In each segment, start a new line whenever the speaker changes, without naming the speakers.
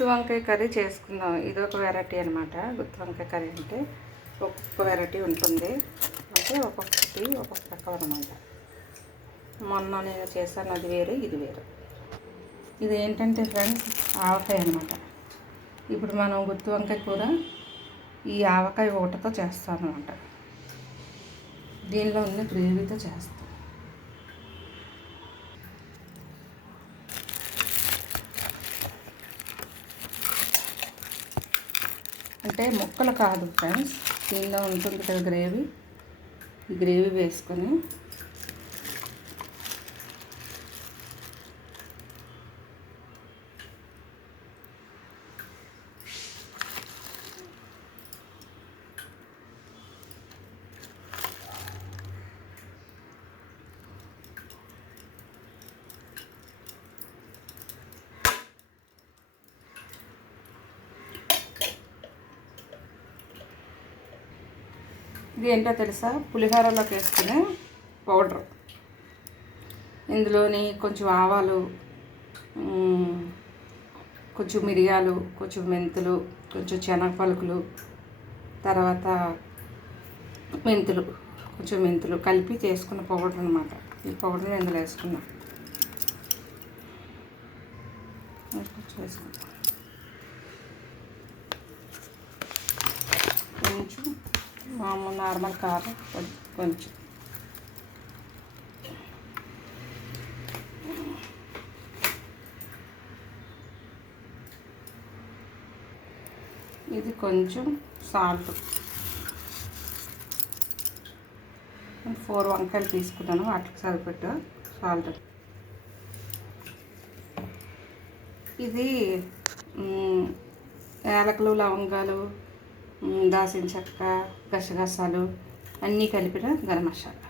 గుత్తి వంకాయ కర్రీ చేసుకుందాం. ఇది ఒక వెరైటీ అనమాట గుత్తి వంకాయ కర్రీ అంటే ఒక్కొక్క వెరైటీ ఉంటుంది. అంటే ఒక్కొక్కటి ఒక్కొక్క రకం అనమాట మొన్న నేను చేశాను అది వేరు ఇది వేరు. ఇది ఏంటంటే ఫ్రెండ్స్ ఆవకాయ అనమాట ఇప్పుడు మనం గుత్తి వంకాయ కూర ఈ ఆవకాయ ఊటతో చేస్తాం అనమాట దీనిలో ఉన్న గ్రేవీతో చేస్తాం. అంటే ముక్కలు కాదు ఫ్రెండ్స్. దీనిలో ఉంటుంది కదా గ్రేవీ. ఈ గ్రేవీ వేసుకొని ఇది ఏంటో తెలుసా? పులిహోరలోకి వేసుకునే పౌడర్. ఇందులోని కొంచెం ఆవాలు కొంచెం మిరియాలు కొంచెం మెంతులు కొంచెం శనగ పలుకులు తర్వాత మెంతులు కొంచెం మెంతులు కలిపి చేసుకున్న పౌడర్ అనమాట ఈ పౌడర్ ఇందులో వేసుకున్నాం వేసుకుంటాం వేసుకుందాం కొంచెం మామూలు నార్మల్ కారం కొంచెం. ఇది కొంచెం సాల్ట్ ఫోర్ వంకాయలు తీసుకున్నాను వాటికి సరిపెట్టు సాల్ట్ ఇది యాలకులు లవంగాలు దాల్చిన చెక్క గసగసాలు అన్నీ కలిపిన గరం మసాలా.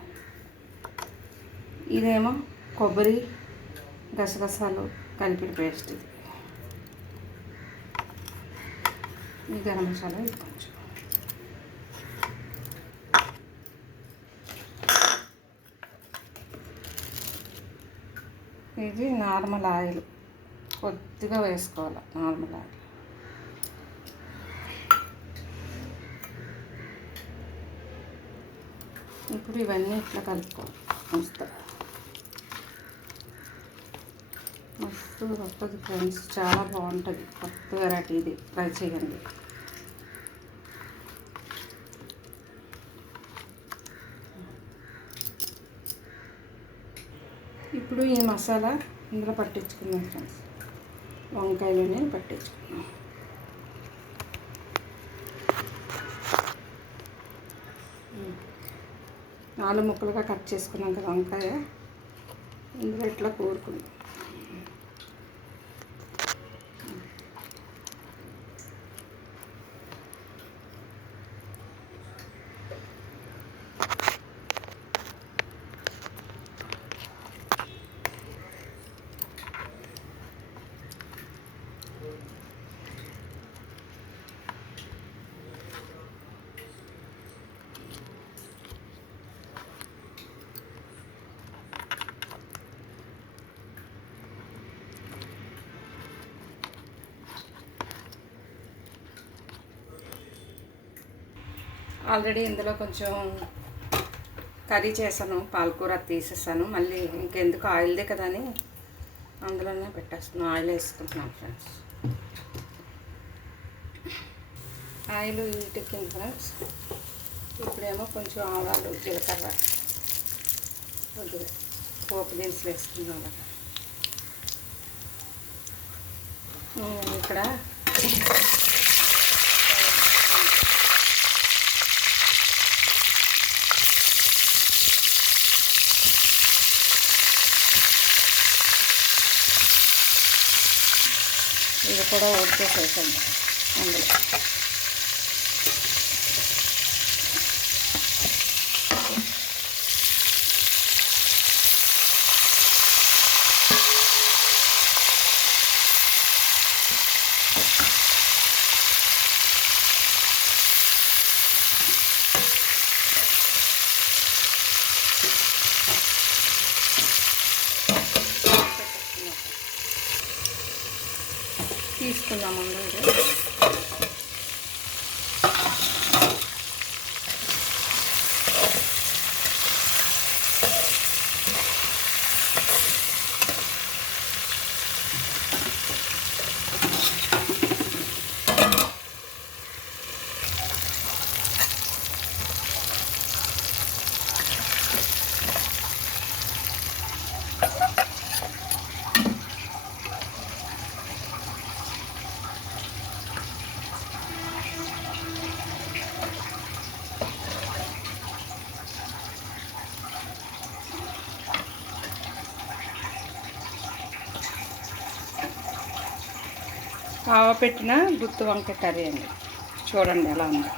ఇదేమో కొబ్బరి గసగసాలు కలిపిన పేస్ట్ ఇది. ఈ గరం మసాలా ఇది కొంచెం. ఇది నార్మల్ ఆయిల్. కొద్దిగా వేసుకోవాలి నార్మల్ ఆయిల్. ఇప్పుడు ఇవన్నీ ఇట్లా కలుపుకోవాలి. మస్తు. మస్తు వస్తుంది ఫ్రెండ్స్. చాలా బాగుంటుంది. కొత్త వెరైటీ ఇది. ట్రై చేయండి. ఇప్పుడు ఈ మసాలా ఇందులో పట్టించుకుందాం ఫ్రెండ్స్. వంకాయలోనే పట్టించుకున్నాం నాలుగు ముక్కలుగా కట్ చేసుకున్నాం కదా వంకాయ. ఇందులో ఇట్లా కూరుకుందాం. ఆల్రెడీ ఇందులో కొంచెం కర్రీ చేశాను పాలకూర తీసేసాను. మళ్ళీ ఇంకెందుకు ఆయిల్దే కదా అని అందులోనే పెట్టేస్తున్నాను ఆయిల్ వేసుకుంటున్నాను ఫ్రెండ్స్. ఆయిల్ వీటికి ఫ్రెండ్స్. ఇప్పుడేమో కొంచెం ఆవాలు జీలకర్ర కొద్దిగా పోపు దినుసులు వేసుకుందాం అలాగా ఇక్కడ ఇది కూడా ఉడికేసేసండి అందులో. తీసుకుందాం ఇది. ఆవ పెట్టిన గుత్తి వంకాయ కర్రీ అండి. చూడండి ఎలా ఉందో.